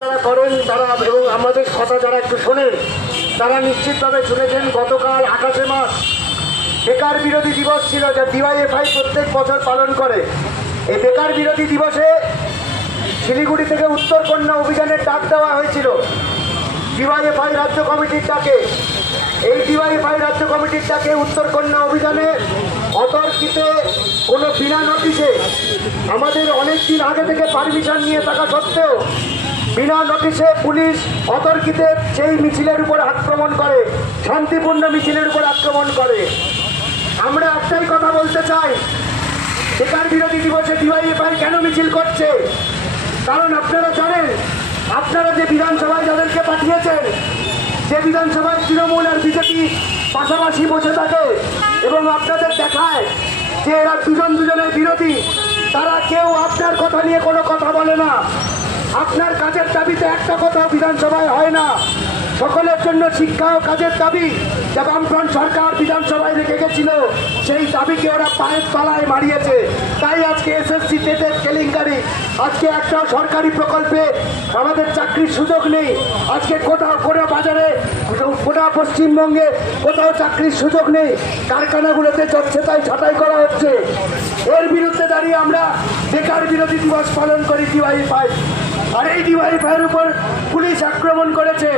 করেন তারা এবং আমাদের কথা যারা একটু শোনেন তারা নিশ্চিতভাবে শুনেছেন। গতকাল 28 মার্চ বেকার বিরোধী দিবস ছিল, যা ডিওয়াইএফআই প্রত্যেক বছর পালন করে। এই বেকার বিরোধী দিবসে শিলিগুড়ি থেকে উত্তরকন্যা অভিযানের ডাক দেওয়া হয়েছিল ডিওয়াইএফআই রাজ্য কমিটির ডাকে। এই ডিওয়াইএফআই রাজ্য কমিটির ডাকে উত্তরকন্যা অভিযানে অতর্কিতে কোনো বিনা নোটিশে, আমাদের অনেক দিন আগে থেকে পারমিশন নিয়ে থাকা সত্ত্বেও বিনা নোটিশে পুলিশ অতর্কিতে সেই মিছিলের উপর আক্রমণ করে, শান্তিপূর্ণ মিছিলের উপর আক্রমণ করে। আমরা একটাই কথা বলতে চাই, বেকার বিরোধী দিবসে ডিওয়াইএফআই কেন মিছিল করছে? কারণ আপনারা জানেন, আপনারা যে বিধানসভায় যাদেরকে পাঠিয়েছেন, যে বিধানসভায় তৃণমূল আর বিজেপি পাশাপাশি বসে থাকে এবং আপনাদের দেখায় যে এরা দুজনের বিরোধী, তারা কেউ আপনার কথা নিয়ে কোনো কথা বলে না। আপনার কাজের দাবিতে একটা কথা বিধানসভায় হয় না। সকলের জন্য শিক্ষা ও কাজের দাবি যা বামফ্রন্ট সরকার বিধানসভায় রেখে গেছিল, সেই দাবিকে ওরা পায়ের তলায় মারিয়েছে। তাই আজকে এসএসসি টেটের কেলেঙ্কারি, আজকে একটাও সরকারি প্রকল্পে আমাদের চাকরির সুযোগ নেই। আজকে কোথাও কোনো বাজারে, গোটা পশ্চিমবঙ্গে কোথাও চাকরির সুযোগ নেই। কারখানাগুলোতে যাচ্ছে তাই ছাঁটাই করা হচ্ছে। এর বিরুদ্ধে দাঁড়িয়ে আমরা বেকার বিরোধী দিবস পালন করি ডিওয়াইএফআই। আর এই ডিওয়াইএফআইয়ের উপর পুলিশ আক্রমণ করেছে।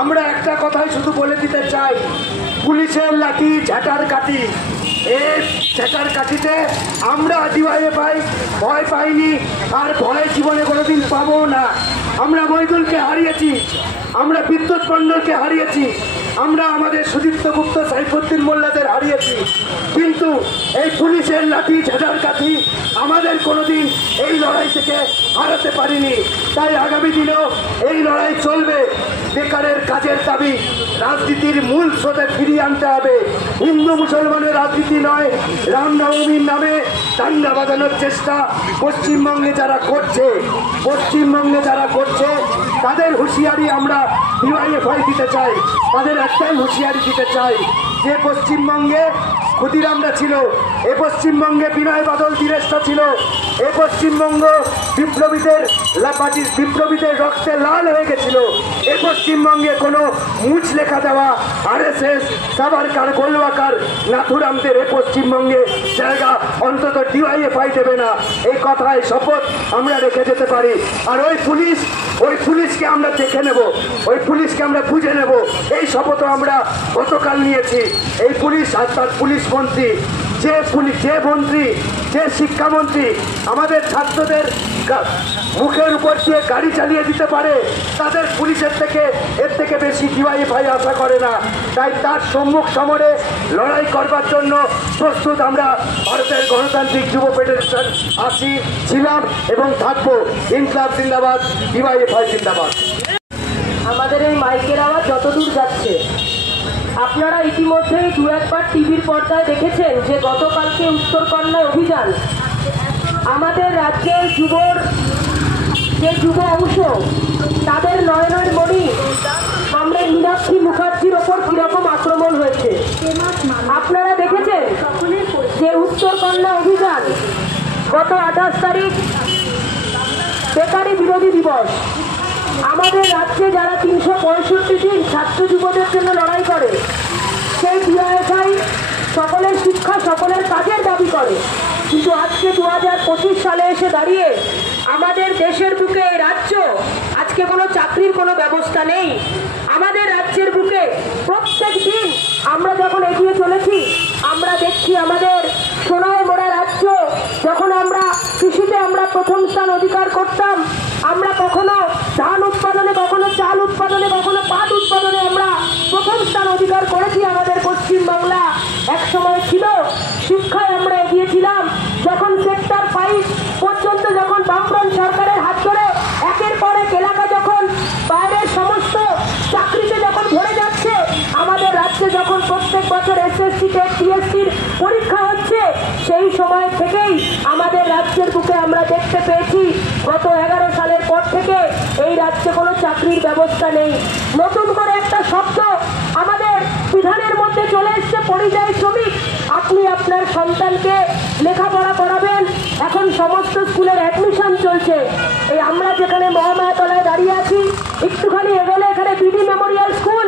আমরা একটা কথাই শুধু বলে দিতে চাই, পুলিশের লাঠি ঝাঁটার কাঠি। এই ঝাঁটার কাঠিতে আমরা ডিওয়াইএফআই ভয় পাইনি, আর ভয় জীবনে কোনোদিন পাবো না। আমরা মহিদুলকে হারিয়েছি, আমরা বিদ্যুৎ মণ্ডলকে হারিয়েছি, আমরা আমাদের সুদীপ্ত গুপ্ত, সাইফুদ্দিন মোল্লাদের হারিয়েছি, কিন্তু এই পুলিশের লাঠি ঝাঁটার কাঠি আমাদের কোনোদিন এই লড়াই থেকে হারাতে পারিনি। তাই আগামী দিনেও এই লড়াই চলবে। বেকারের কাজের দাবি রাজনীতির মূল স্রোতে ফিরিয়ে আনতে হবে। হিন্দু মুসলমানের রাজনীতি নয়, রামনবমীর নামে দাঙ্গা বাঁধানোর চেষ্টা পশ্চিমবঙ্গে যারা করছে, তাদের হুঁশিয়ারি আমরা ডিওয়াইএফআই দিতে চাই। তাদের একটাই হুঁশিয়ারি দিতে চাই, যে পশ্চিমবঙ্গে ক্ষুদিরামরা ছিল, এ পশ্চিমবঙ্গে বিনয় বাদল দীরেশরা ছিল, এ পশ্চিমবঙ্গ বিপ্লবীদের রক্তে লাল হয়ে গেছিল। এ পশ্চিমবঙ্গে কোনো মুছ লেখা দেওয়া আরএসএস, সাভারকার, গোলওয়াকার, নাথুরামদের এ পশ্চিমবঙ্গে জায়গা অন্তত ডিওয়াইএফআই দেবে না। এই কথায় শপথ আমরা রেখে যেতে পারি। আর ওই পুলিশকে আমরা দেখে নেব, ওই পুলিশকে আমরা বুঝে নেব, এই শপথও আমরা গতকাল নিয়েছি। এই পুলিশ আর তার পুলিশ মন্ত্রী, যে মন্ত্রী, যে শিক্ষামন্ত্রী আমাদের ছাত্রদের মুখের উপর দিয়ে গাড়ি চালিয়ে দিতে পারে, তাদের পুলিশের থেকে এর থেকে বেশি ডিওয়াইএফআই আশা করে না। তাই তার সম্মুখ সমরে লড়াই করবার জন্য প্রস্তুত আমরা ভারতের গণতান্ত্রিক যুব ফেডারেশন ছিলাম এবং থাকবো। ইনকলাব জিন্দাবাদ, ডিওয়াইএফআই জিন্দাবাদ। আমাদের এই মাইকের আওয়াজ যতদূর যাচ্ছে, আপনারা ইতিমধ্যেই দু একবার টিভির পর্দায় দেখেছেন যে গতকালকে উত্তরকন্যা অভিযান, আমাদের রাজ্যের যুব অংশ, তাদের নয়নের মণি আমরা মীনাক্ষী মুখার্জির ওপর কিরকম আক্রমণ হয়েছে আপনারা দেখেছেন। যে উত্তরকন্যা অভিযান গত 28 তারিখ বেকারি বিরোধী দিবস, আমাদের রাজ্যে যারা 365 দিন ছাত্র যুবদের জন্য লড়াই করে, সেই ডিওয়াইএফআই সকলের শিক্ষা, সকলের কাজের দাবি করে। কিন্তু আজকে 2025 সালে এসে দাঁড়িয়ে আমাদের দেশের বুকে এই রাজ্য, আজকে কোনো চাকরির কোনো ব্যবস্থা নেই। আমাদের রাজ্যের বুকে প্রত্যেক দিন আমরা যখন এগিয়ে চলেছি, আমরা দেখছি আমাদের সোনায় মোড়া রাজ্য, যখন আমরা কৃষিতে আমরা প্রথম স্থান অধিকার করতাম, আমরা কখনো ধান উৎপাদনে, কখনো চাল উৎপাদনে, কখনো পাট উৎপাদনে আমরা প্রথম স্থান অধিকার করেছি। আমাদের পশ্চিমবাংলা এক সময় ছিল, শিক্ষায় আমরা এগিয়েছিলাম। যখন সেক্টর 5 পর্যন্ত যখন বামফ্রন্ট সরকারের হাত ধরে একের পর এক এলাকা যখন বাইরের সমস্ত চাকরিতে যখন ভরে যাচ্ছে, আমাদের রাজ্যে যখন প্রত্যেক বছর এসএসসি টেট টিএসসির পরীক্ষা হচ্ছে, সেই সময় থেকেই আমাদের রাজ্যের বুকে আমরা দেখতে পেয়েছি গত 11 সালের পর থেকে এই রাজ্যে কোনো চাকরির ব্যবস্থা নেই। নতুন করে একটা শব্দ আমাদের বিধানের মধ্যে চলে এসছে, পরিযায়ী শ্রমিক। আপনি আপনার সন্তানকে লেখাপড়া করাবেন, এখন সমস্ত স্কুলের অ্যাডমিশন চলছে। এই আমরা যেখানে মহামায়াতলায় দাঁড়িয়ে আছি, একটুখানি এগোলে এখানে বিডি মেমোরিয়াল স্কুল,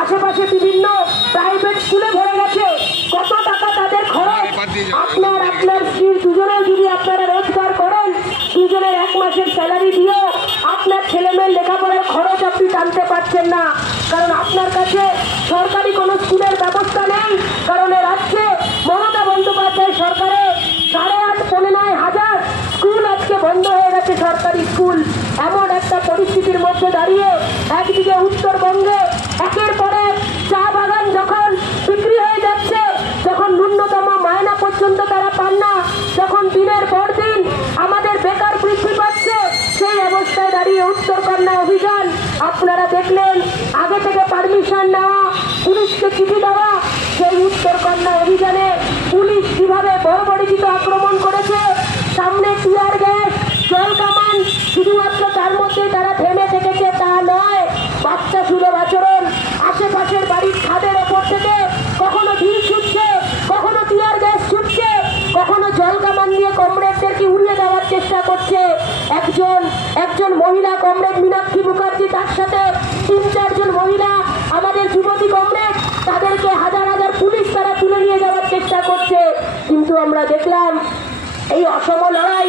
আশেপাশে বিভিন্ন প্রাইভেট স্কুলে ভরে গেছে। কত টাকা তাদের খরচ। আপনার স্ত্রীর দুজনেও যদি আপনারা রোজগার করেন, দুজনের 1 মাসের স্যালারি দিয়েও আপনার ছেলে মেয়ের লেখাপড়ার খরচ আপনি টানতে পারছেন না, কারণ আপনার কাছে সরকারি কোনো স্কুলের ব্যবস্থা নেই। কারণ এ রাজ্যে মমতা বন্দ্যোপাধ্যায় সরকারে 8,500 স্কুল আজকে বন্ধ হয়ে গেছে, সরকারি স্কুল। এমন একটা পরিস্থিতির মধ্যে দাঁড়িয়ে একদিকে উত্তরবঙ্গে একের পর এক চা বাগান যখন বিক্রি হয়ে যাচ্ছে, যখন ন্যূনতম মায়না পর্যন্ত তারা পান না, যখন দিনের পর দিন আমাদের বেকার বৃদ্ধি পাচ্ছে, সেই অবস্থায় দাঁড়িয়ে উত্তরকন্যা অভিযান আপনারা দেখলেন। আগে থেকে পারমিশন নেওয়া, পুলিশকে চিঠি দেওয়া, সেই উত্তরকন্যা অভিযানে পুলিশ কিভাবে বর্বরিচিত আক্রমণ করেছে, সামনে টিয়ার গ্যাস, জল কামান, শুধুমাত্র তার মধ্যে তারা থেমে থেকেছে তা নয়, বাচ্চা সুলভ আচরণ। আশেপাশের বাড়ির ছাদের ওপর থেকে কখনো ঢিল ছুটছে, কখনো টিয়ার গ্যাস ছুটছে, কখনো জল কামান দিয়ে কমরেডদেরকে উড়িয়ে দেওয়ার চেষ্টা করছে। একজন মহিলা কমরেড মীনাক্ষী মুখার্জি, তার সাথে 3-4 জন মহিলা আমাদের যুবতী কমরেড, তাদেরকে হাজার হাজার পুলিশ তারা তুলে নিয়ে যাওয়ার চেষ্টা করছে। কিন্তু আমরা দেখলাম এই অসম লড়াই,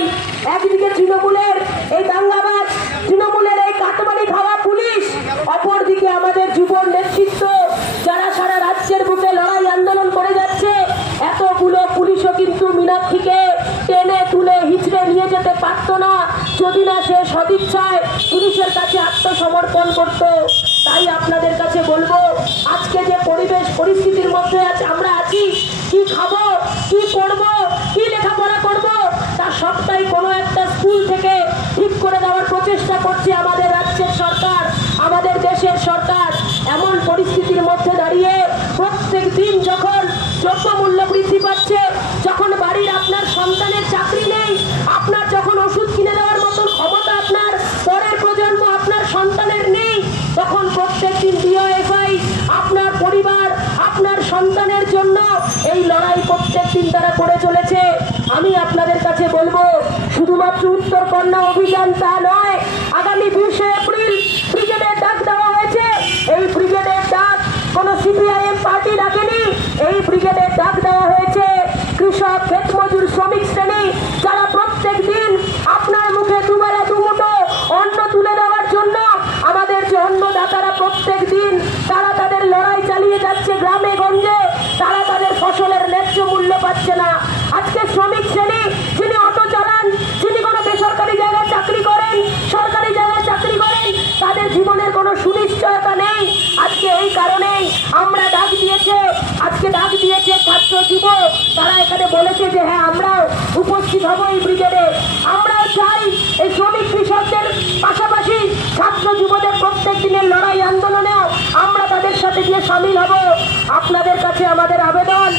একদিকে তৃণমূলের এই দাঙ্গাবাজ, তৃণমূলের এই কাটমানি খাওয়া পুলিশ, অপরদিকে আমাদের যুব নেতৃত্ব যারা সারা রাজ্যের বুকে লড়াই আন্দোলন করে যাচ্ছে। এতগুলো পুলিশও কিন্তু মীনাক্ষীকে টেনে তুলে হিচড়ে নিয়ে যেতে পারত না, যদি না সে সদিচ্ছায় পুলিশের কাছে আত্মসমর্পণ করত। তাই আপনাদের কাছে বলবো, আজকে যে পরিস্থিতির মধ্যে আমরা আছি, কি খাবো, কি পড়বো, কি লেখাপড়া করবো, তা সবটাই কোনো একটা স্কুল থেকে ঠিক করে দেওয়ার প্রচেষ্টা করছে আমাদের রাজ্যের সরকার, আমাদের দেশের সরকার। এমন পরিস্থিতির মধ্যে দাঁড়িয়ে প্রত্যেক দিন যখন দ্রব্যমূল্য বৃদ্ধি পাচ্ছে, যখন বাড়ির আপনার সন্তানের চাকরি নেই, আপনার যখন ওষুধ কিনে দেওয়ার মতন ক্ষমতা আপনার পরের প্রজন্ম আপনার সন্তানের নেই, তখন প্রত্যেক দিন ডিওএফআই আপনার পরিবার, আপনার সন্তানের জন্য এই লড়াই প্রত্যেক দিন তারা করে চলেছে। আমি আপনাদের কাছে বলবো, শুধুমাত্র উত্তরকন্যা অভিযান তা নয়, আগামী 20শে এপ্রিল ব্রিগেডের ডাক দেওয়া হয়েছে। এই ব্রিগেডের ডাক কোনো সিপিআইএম পার্টি ডাকেনি, এই ব্রিগেডের ডাক দেওয়া হয়েছে কৃষক, ক্ষেতমজুর, শ্রমিক শ্রেণী, যারা প্রত্যেক দিন আপনার মুখে দুবেলা দুমুঠো অন্ন তুলে দেওয়ার জন্য আমাদের যে অন্নদাতারা প্রত্যেক দিন তারা তাদের লড়াই চালিয়ে যাচ্ছে গ্রামে গঞ্জে, তারা তাদের ফসলের ন্যায্য মূল্য পাচ্ছে না। আজকে শ্রমিক শ্রেণী যিনি অটো চালান, যিনি কোনো বেসরকারি জায়গায় চাকরি করেন, সরকারি জায়গায় চাকরি করেন, তাদের জীবনের কোনো সুনিশ্চয়তা নেই। আজকে এই কারণেই আমরা ডাক দিয়েছে ছাত্র যুব, তারা এখানে বলেছে যে হ্যাঁ, আমরাও উপস্থিত হব এই ব্রিগেডে। আমরাও চাই এই শ্রমিক কৃষকদের পাশাপাশি ছাত্র যুবদের প্রত্যেক দিনের লড়াই আন্দোলনেও আমরা তাদের সাথে গিয়ে সামিল হব। আপনাদের কাছে আমাদের আবেদন,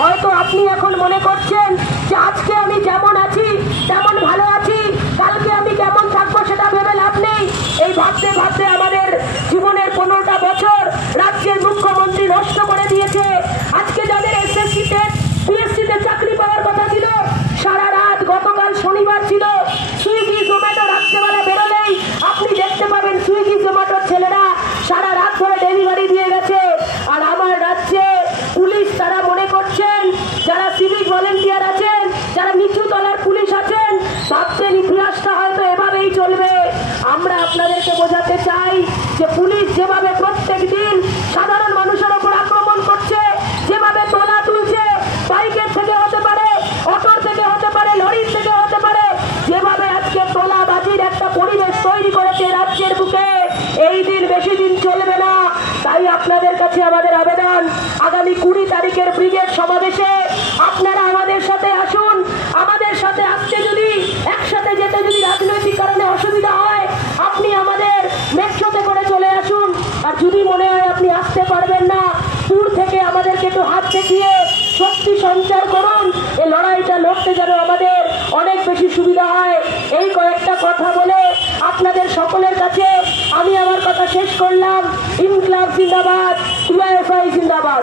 হয়তো আপনি এখন মনে করছেন যে আজকে আমি যেমন আছি তেমন ভালো আছি, কালকে আমি কেমন থাকবো সেটা ভেবে লাভ নেই। এই ভাবতে ভাবতে আমাদের জীবনের 15টা বছর রাজ্যের মুখ্যমন্ত্রী নষ্ট করে দিয়েছে। আজকে যাদের এসএসসিতে পিএসসিতে চাকরি পাওয়ার কথা ছিল, সারা রাত, গতকাল শনিবার ছিল, সুইগি জোম্যাটো রাত্রেবেলা বেরোলেই আপনি দেখতে পাবেন সুইগি জোম্যাটোর ছেলেরা সারা রাত ধরে ডেলিভারি দিয়ে গেছে। আর আমার রাজ্যে পুলিশ তারা মনে করছেন, যারা সিভিক ভলেন্টিয়ার আছেন, যারা নিচু তলার পুলিশ আছেন, ভাবছেন ইতিহাসটা হয়তো এভাবেই চলবে। আমরা আপনাদেরকে বোঝাতে চাই যে পুলিশ যেভাবে প্রত্যেক দিন সাধারণ মানুষের ওপর আক্রমণ করছে, যেভাবে তোলা তুলছে, বাইকের থেকে হতে পারে, অটোর থেকে হতে পারে, লরির থেকে হতে পারে, যেভাবে আজকে তোলাবাজির একটা পরিবেশ তৈরি করেছে রাজ্যের বুকে, এই দিন বেশি দিন চলবে না। তাই আপনাদের কাছে আমাদের আবেদন, আগামী 20 তারিখের ব্রিগেড সমাবেশে আপনারা আমাদের সাথে আসুন। আমাদের সাথে আসতে যদি, একসাথে যেতে যদি রাজনৈতিক কারণে অসুবিধা হয়, আপনি আমাদের মেট্রোতে করে চলে আসুন। আর যদি মনে হয় আপনি আসতে পারবেন না, দূর থেকে আমাদেরকে একটু হাত দেখিয়ে শক্তি সঞ্চার করুন। এই লড়াইটা লড়তে যেন আমাদের অনেক বেশি সুবিধা হয়। এই কয়েকটা কথা বলে আপনাদের সকলের কাছে আমি আমার কথা শেষ করলাম। ইনকলাব জিন্দাবাদ, ডিওএফআই জিন্দাবাদ।